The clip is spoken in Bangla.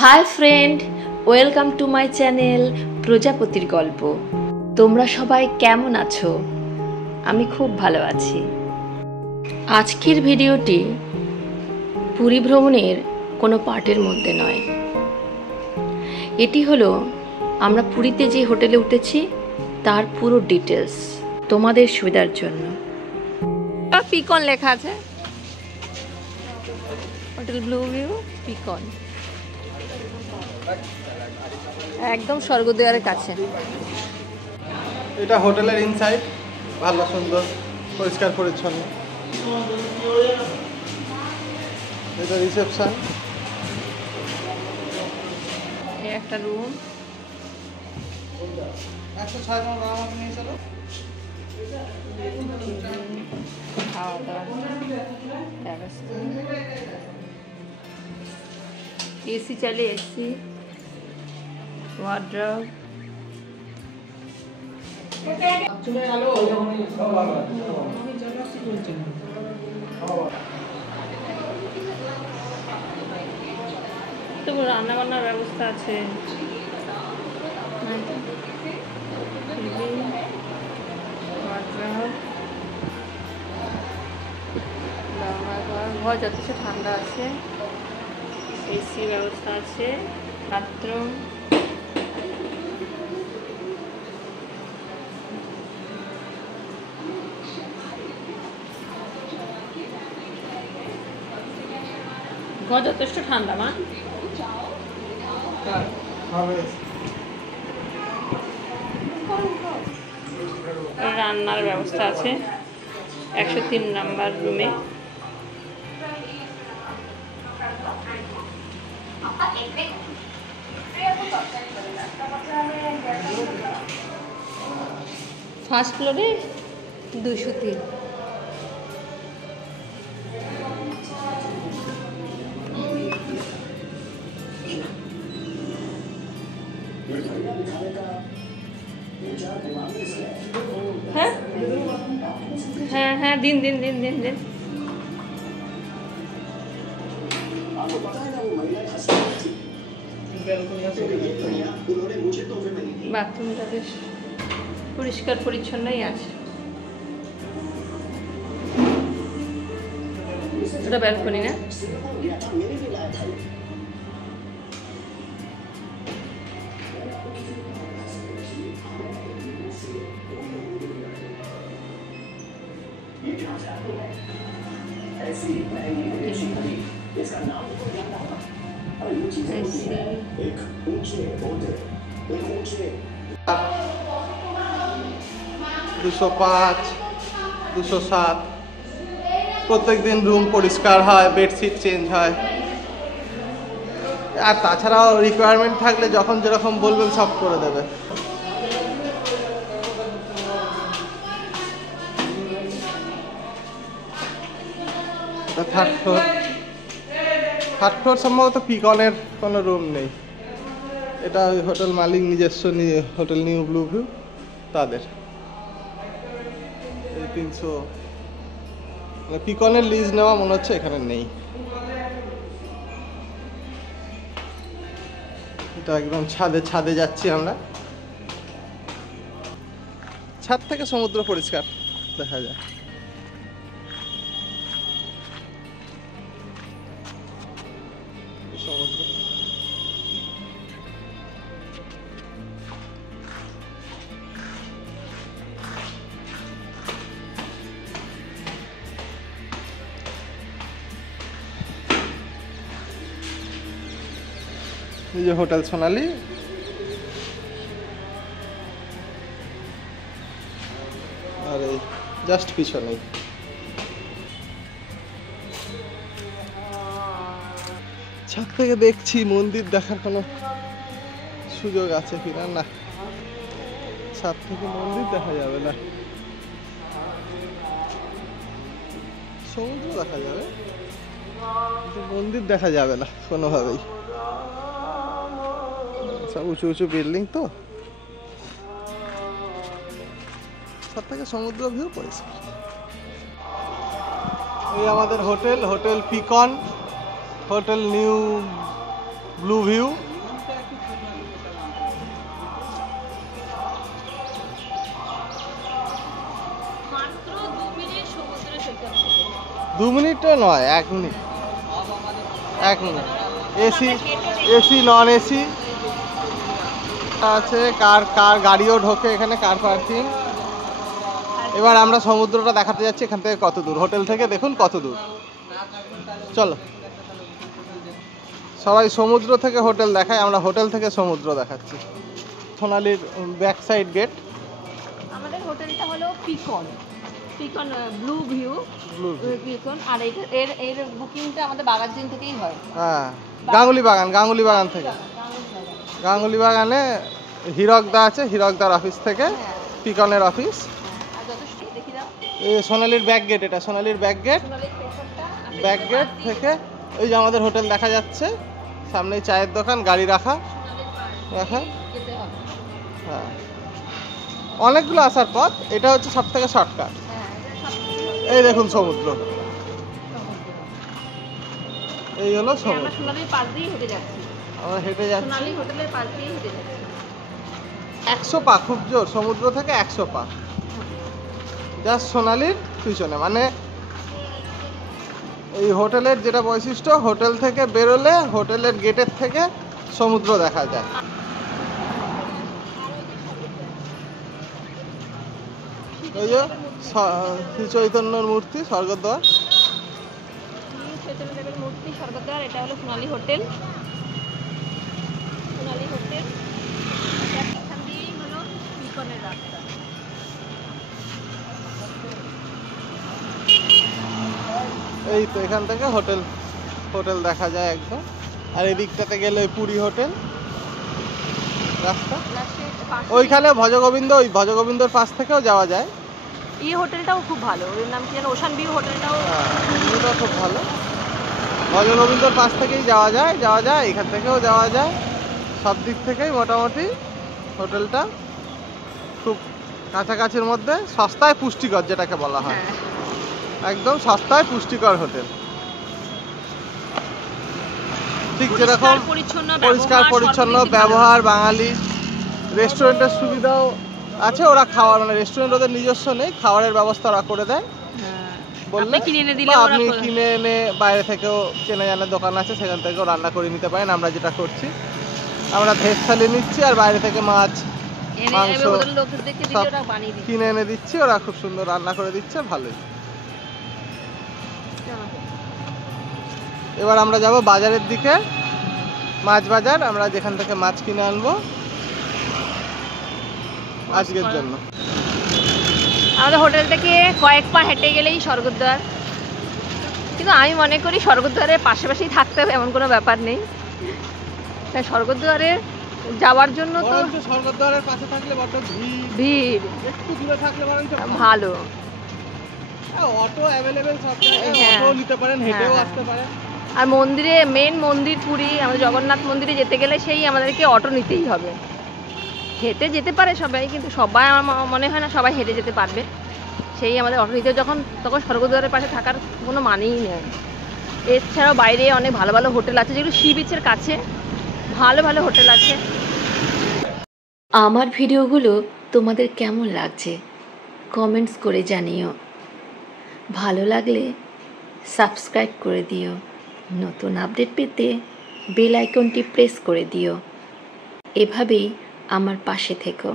Hi friend, welcome to my channel প্রজাপতির গল্প। তোমরা সবাই কেমন আছো? আমি খুব ভালো আছি। আজকের ভিডিওটি পুরী ভ্রমণের কোনো পার্টের মধ্যে নয়। এটি হলো আমরা পুরীতে যে হোটেলে উঠেছি তার পুরো ডিটেলস তোমাদের সুবিধার জন্য। পিকন লেখা আছে, হোটেল ব্লু ভিউ পিকন, একদম স্বর্গদ্বারের কাছে। এটা হোটেলের ইনসাইড, ভালো সুন্দর পরিষ্কার পরিচ্ছন্ন। এটা রিসেপশন, একটা রুম, 106 নম্বর আমাকে নিয়ে চলো। খাওয়া দাওয়া, এসি চালিয়ে এসি, ওয়ার্ড্রব, তো রান্না বান্নার ব্যবস্থা আছে। ঘর যথেষ্ট ঠান্ডা আছে, এসি ব্যবস্থা আছে, বাথরুম, ঘর যথেষ্ট ঠান্ডা। মা রান্নার ব্যবস্থা আছে 103 নাম্বার রুমে। ফার্স্ট ফ্লোরে 203। হ্যাঁ হ্যাঁ হ্যাঁ, দিন দিন দিন দিন দিন। বাথরুমটা বেশ পরিষ্কার পরিচ্ছন্নই আছে। এটা ব্যালকনি না? $205, $207 প্রত্যেক দিন রুম পরিষ্কার হয়, বেডশিট চেঞ্জ হয়। আর তাছাড়াও রিকোয়ারমেন্ট থাকলে যখন যেরকম বলবেন সব করে দেবে। থার্ড ফ্লোর সম্ভবত পিকনের কোনো রুম নেই। এটা ওই হোটেল মালিক নিজস্ব, হোটেল নিউ ব্লু ভিউ তাদের। এই 300 পিকনের লিজ নেওয়া মনে হচ্ছে এখানে নেই। এটা একদম ছাদে যাচ্ছি আমরা। ছাদ থেকে সমুদ্র পরিষ্কার দেখা যায়। সমুদ্র এই যে হোটেল সোনালী, আর এই জাস্ট পিছনেই। ছাদ থেকে দেখছি মন্দির দেখার কোনো সুযোগ আছে কিনা। না, ছাদ থেকে মন্দির দেখা যাবে না, সমুদ্র দেখা যাবে, মন্দির দেখা যাবে না কোনোভাবেই। সব উঁচু উঁচু বিল্ডিং, তো ছাদ থেকে সমুদ্র ভিউ পরিষ্কার। এই আমাদের hotel পিকন, hotel new blue view. মাত্র 2 মিনিট সমুদ্র সৈকত। 2 মিনিটও নয়, 1 minute, 1 minute. AC non AC আছে, কার গাড়িও ঢোকে এখানে, কার পার্কিং। এবার আমরা সমুদ্রটা দেখাতে যাচ্ছি এখান থেকে কত দূর, হোটেল থেকে দেখুন কত দূর। চলো সবাই সমুদ্র থেকে হোটেল দেখায়, আমরা হোটেল থেকে সমুদ্র দেখাচ্ছি। সোনালির ব্যাক সাইড গেট। আমাদের হোটেলটা হলো পিকন ব্লু ভিউ পিকন। আর এর বুকিংটা আমাদের বাগাজিন থেকেই হয়। হ্যাঁ, গাঙ্গুলি বাগান থেকে। গাঙ্গুলি বাগানে হিরকদা আছে, হিরকদার অফিস থেকে পিকনের অফিস। এই সোনালির ব্যাক গেট, এটা সোনালির ব্যাক গেট। ব্যাক গেট থেকে ওই যে আমাদের হোটেল দেখা যাচ্ছে, সামনে চায়ের দোকান, গাড়ি রাখা। হ্যাঁ, অনেকগুলো আসার পথ, এটা হচ্ছে সব থেকে শর্টকাট। এই দেখুন সমুদ্র, এই হলো সমুদ্র। আমরা হেঁটে যাচ্ছি 100 পা, খুব জোর, সমুদ্র থেকে 100 পা জাস্ট সোনালির পিছনে। মানে এই হোটেলের যেটা বৈশিষ্ট্য, হোটেল থেকে বেরোলে হোটেলের গেটের থেকে সমুদ্র দেখা যায়। ওই যে শ্রী চৈতন্যর মূর্তি, স্বর্গদ্বার। এটা হলো সোনালি হোটেল। এখান দিয়েই হলো পিকনের রাস্তা। এই তো এখান থেকে হোটেল দেখা যায় একদম। আর এদিকটাতে গেলে পুরী হোটেল রাস্তা। ওইখানে ভজগোবিন্দর পাশ থেকেও যাওয়া যায়। এই হোটেলটাও খুব ভালো, ওর নাম কি যেন, ওশান ভিউ হোটেলটাও খুব ভালো। ভজগোবিন্দর পাশ থেকেই যাওয়া যায়, এখান থেকেও যাওয়া যায়। সব দিক থেকেই মোটামুটি হোটেলটা খুব কাছাকাছির মধ্যে, সস্তায় পুষ্টিকর যেটাকে বলা হয়। একদম সস্তায় পুষ্টিকর হোটেল। ঠিক যেরকম পরিষ্কার পরিচ্ছন্ন ব্যবহার, বাঙালি। রেস্টুরেন্টের সুবিধাও আছে, ওরা খাওয়ার মানে রেস্টুরেন্ট ওদের নিজস্ব নেই, খাবারের ব্যবস্থা ওরা করে দেয়। বললে আপনি কিনে এনে বাইরে থেকেও চেনা জানা দোকান আছে, সেখান থেকেও রান্না করে নিতে পারেন। আমরা যেটা করছি, আমরা ভেজ থালি নিচ্ছি আর বাইরে থেকে মাছ মাংস সব কিনে এনে দিচ্ছি, ওরা খুব সুন্দর রান্না করে দিচ্ছে, ভালোই। এবার আমরা যাব বাজারের দিকে, মাছ বাজার, আমরা যেখান থেকে মাছ কিনে আনবো আজকের জন্য। আমাদের হোটেল থেকে কয়েক পা হেঁটে গেলেই স্বর্গদ্বার, কিন্তু আমি মনে করি স্বর্গদ্বারের পাশাপাশি থাকতে হবে এমন কোনো ব্যাপার নেই। স্বর্গদ্বারে যাওয়ার জন্য তো স্বর্গদ্বারের পাশে থাকলে বড় ভিড়, একটু দূরে থাকলে ভালো। অটো অ্যাভেলেবেল, সব জায়গায় অটো নিতে পারেন, হেঁটেও আসতে পারেন। আর মন্দিরে, মেন মন্দির পুরী, আমাদের জগন্নাথ মন্দিরে যেতে গেলে সেই আমাদেরকে অটো নিতেই হবে। হেঁটে যেতে পারে সবাই, কিন্তু সবাই আমার মনে হয় না সবাই হেঁটে যেতে পারবে। সেই আমাদের অটো নিতে তখন স্বর্গদ্বারের পাশে থাকার কোনো মানেই নেই। এছাড়াও বাইরে অনেক ভালো ভালো হোটেল আছে, যেগুলো সি বিচের কাছে ভালো ভালো হোটেল আছে। আমার ভিডিওগুলো তোমাদের কেমন লাগছে কমেন্টস করে জানিও। ভালো লাগলে সাবস্ক্রাইব করে দিও, নতুন আপডেট পেতে বেল আইকনটি প্রেস করে দিও। এভাবেই আমার পাশে থেকো।